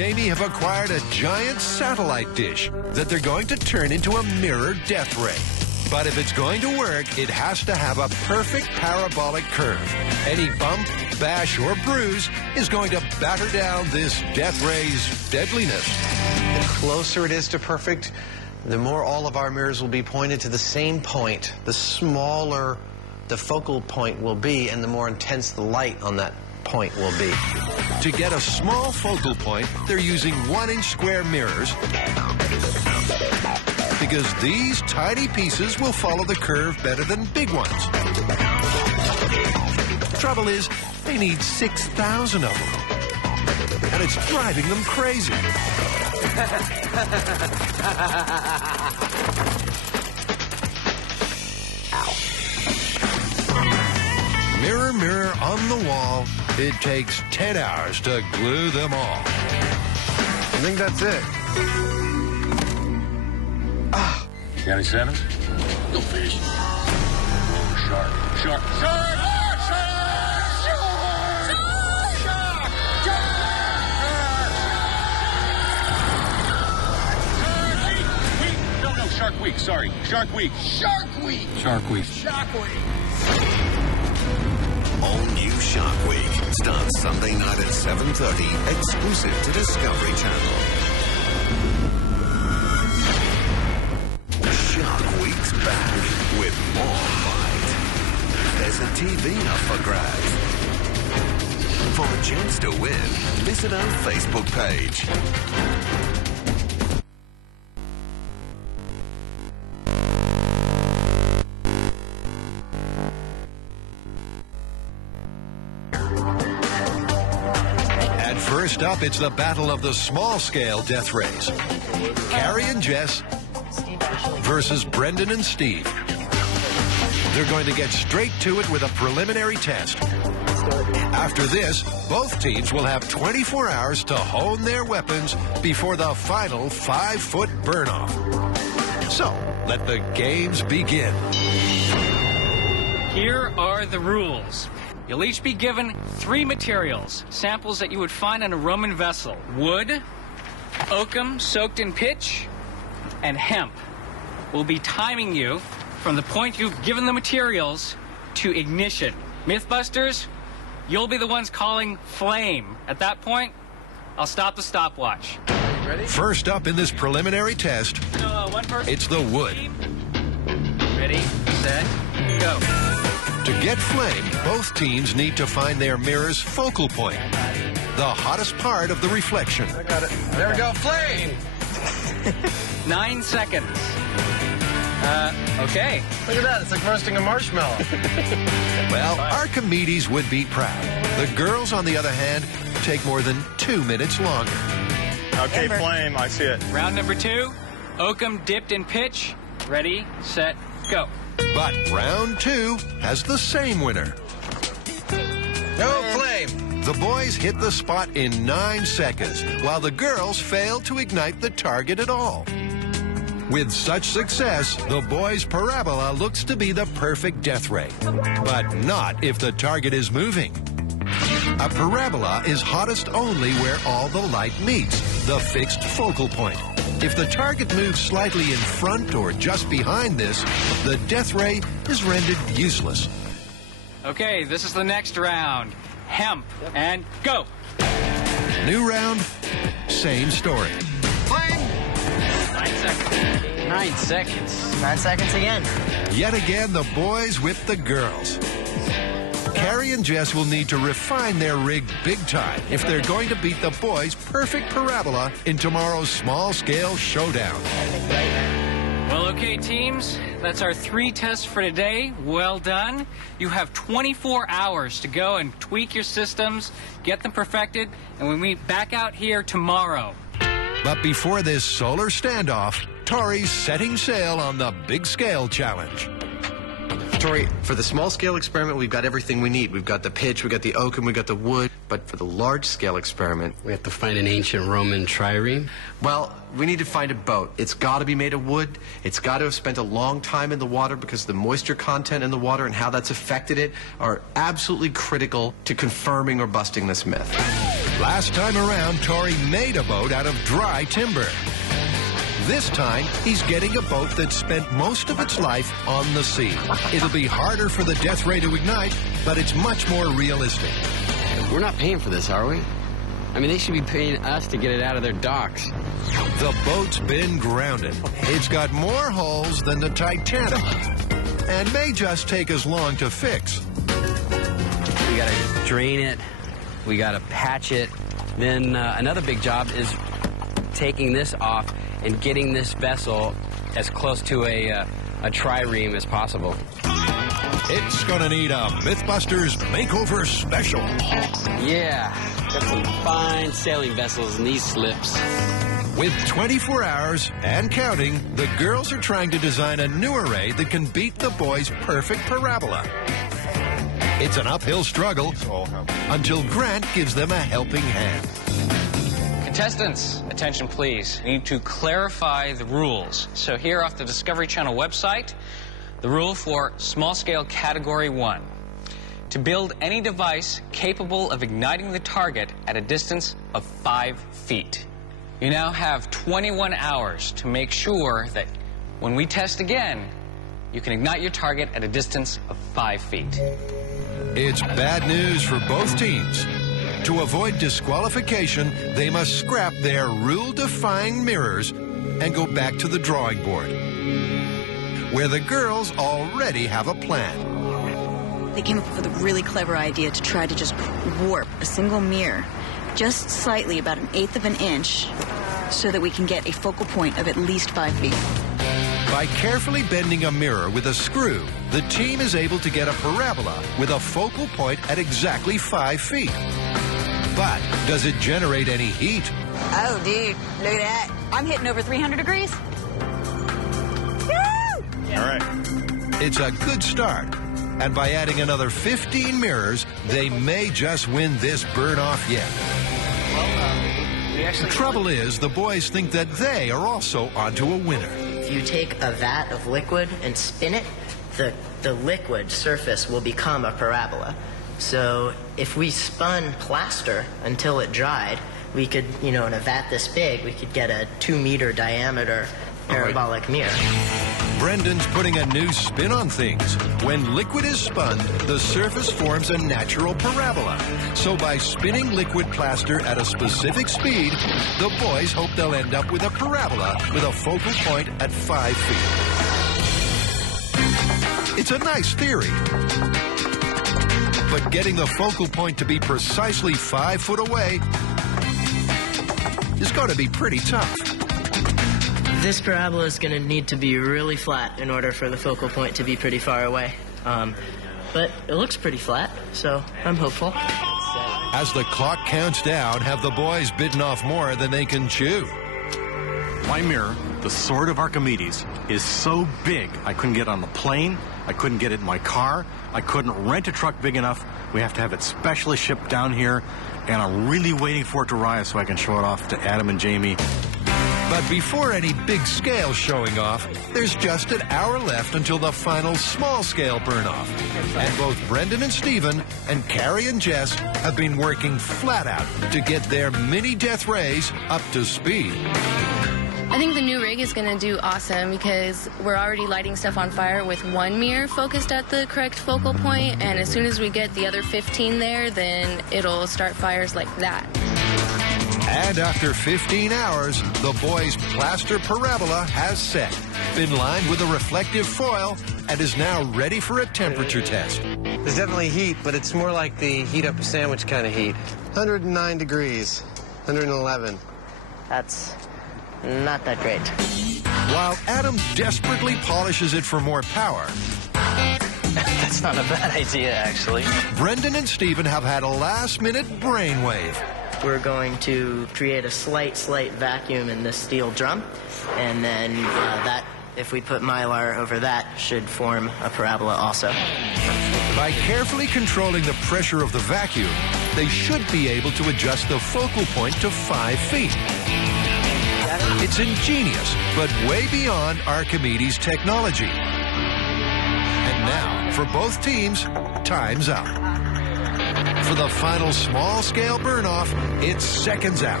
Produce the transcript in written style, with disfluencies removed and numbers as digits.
Amy have acquired a giant satellite dish that they're going to turn into a mirror death ray. But if it's going to work, it has to have a perfect parabolic curve. Any bump, bash, or bruise is going to batter down this death ray's deadliness. The closer it is to perfect, the more all of our mirrors will be pointed to the same point. The smaller the focal point will be, and the more intense the light on that point will be. To get a small focal point, they're using 1-inch square mirrors because these tiny pieces will follow the curve better than big ones. Trouble is, they need 6,000 of them, and it's driving them crazy. Mirror, mirror on the wall, it takes 10 hours to glue them all. I think that's it. You got any sevens? No fish. Oh, shark. Shark. Shark! Shark Week, sorry. Shark Week. Shark Week. Shark Week. Shark Week. All new Shark Week starts Sunday night at 7:30, exclusive to Discovery Channel. Shark Week's back with more fight. There's a TV up for grabs. For a chance to win, visit our Facebook page. First up, it's the battle of the small-scale death rays. Carrie and Jess versus Brendan and Steve. They're going to get straight to it with a preliminary test. After this, both teams will have 24 hours to hone their weapons before the final 5-foot burn-off. So, let the games begin. Here are the rules. You'll each be given 3 materials, samples that you would find on a Roman vessel. Wood, oakum soaked in pitch, and hemp. We'll be timing you from the point you've given the materials to ignition. Mythbusters, you'll be the ones calling flame. At that point, I'll stop the stopwatch. Ready? First up in this preliminary test, one person. It's the wood. Ready, set, go. To get flame, both teams need to find their mirror's focal point, the hottest part of the reflection. I got it. There we go, flame! 9 seconds. Okay. Look at that, it's like roasting a marshmallow. Well, Archimedes would be proud. The girls, on the other hand, take more than 2 minutes longer. Okay, flame, I see it. Round number 2, oakum dipped in pitch. Ready, set, go. But round 2 has the same winner. No flame! The boys hit the spot in 9 seconds, while the girls failed to ignite the target at all. With such success, the boys' parabola looks to be the perfect death ray. But not if the target is moving. A parabola is hottest only where all the light meets, the fixed focal point. If the target moves slightly in front or just behind this, the death ray is rendered useless. Okay, this is the next round. Hemp, and go. New round, same story. Flame. 9 seconds. 9 seconds. 9 seconds again. Yet again, the boys with the girls. Carrie and Jess will need to refine their rig big time if they're going to beat the boys' perfect parabola in tomorrow's small-scale showdown. Well, okay, teams, that's our 3 tests for today. Well done. You have 24 hours to go and tweak your systems, get them perfected, and we meet back out here tomorrow. But before this solar standoff, Tori's setting sail on the big scale challenge. Tori, for the small-scale experiment, we've got everything we need. We've got the pitch, we've got the oakum, we've got the wood. But for the large-scale experiment, we have to find an ancient Roman trireme. Well, we need to find a boat. It's got to be made of wood. It's got to have spent a long time in the water because the moisture content in the water and how that's affected it are absolutely critical to confirming or busting this myth. Last time around, Tori made a boat out of dry timber. This time, he's getting a boat that spent most of its life on the sea. It'll be harder for the death ray to ignite, but it's much more realistic. We're not paying for this, are we? I mean, they should be paying us to get it out of their docks. The boat's been grounded. It's got more holes than the Titanic, and may just take as long to fix. We gotta drain it. We gotta patch it. Then another big job is taking this off and getting this vessel as close to a trireme as possible. It's gonna need a Mythbusters Makeover Special. Yeah, got some fine sailing vessels in these slips. With 24 hours and counting, the girls are trying to design a new array that can beat the boys' perfect parabola. It's an uphill struggle until Grant gives them a helping hand. Contestants, attention please. We need to clarify the rules. So here off the Discovery Channel website, the rule for small-scale Category 1. To build any device capable of igniting the target at a distance of 5 feet. You now have 21 hours to make sure that when we test again, you can ignite your target at a distance of 5 feet. It's bad news for both teams. To avoid disqualification, they must scrap their rule-defying mirrors and go back to the drawing board, where the girls already have a plan. They came up with a really clever idea to try to just warp a single mirror just slightly, about 1/8 of an inch, so that we can get a focal point of at least 5 feet. By carefully bending a mirror with a screw, the team is able to get a parabola with a focal point at exactly 5 feet. But does it generate any heat? Oh, dude, look at that. I'm hitting over 300 degrees. Woo! All right. It's a good start. And by adding another 15 mirrors, they may just win this burn-off yet. The trouble is, the boys think that they are also onto a winner. If you take a vat of liquid and spin it, the liquid surface will become a parabola. So if we spun plaster until it dried, we could, in a vat this big, we could get a 2-meter diameter parabolic mirror. Brendan's putting a new spin on things. When liquid is spun, the surface forms a natural parabola. So by spinning liquid plaster at a specific speed, the boys hope they'll end up with a parabola with a focal point at 5 feet. It's a nice theory, but getting the focal point to be precisely 5 foot away is going to be pretty tough. This parabola is going to need to be really flat in order for the focal point to be pretty far away. But it looks pretty flat, so I'm hopeful. As the clock counts down, have the boys bitten off more than they can chew? My mirror, the Sword of Archimedes, is so big I couldn't get on the plane, I couldn't get it in my car, I couldn't rent a truck big enough. We have to have it specially shipped down here, and I'm really waiting for it to rise so I can show it off to Adam and Jamie. But before any big scale showing off, there's just an hour left until the final small-scale burn-off. And both Brendan and Stephen and Carrie and Jess have been working flat out to get their mini death rays up to speed. I think the new rig is going to do awesome because we're already lighting stuff on fire with one mirror focused at the correct focal point, and as soon as we get the other 15 there, then it'll start fires like that. And after 15 hours, the boys' plaster parabola has set, been lined with a reflective foil, and is now ready for a temperature test. There's definitely heat, but it's more like the heat up a sandwich kind of heat. 109 degrees, 111. That's not that great. While Adam desperately polishes it for more power, That's not a bad idea, actually. Brendan and Stephen have had a last-minute brainwave. We're going to create a slight vacuum in this steel drum, and then that, if we put Mylar over that, should form a parabola also. By carefully controlling the pressure of the vacuum, they should be able to adjust the focal point to 5 feet. It's ingenious, but way beyond Archimedes' technology. And now, for both teams, time's up. for the final small-scale burn-off, it's seconds out.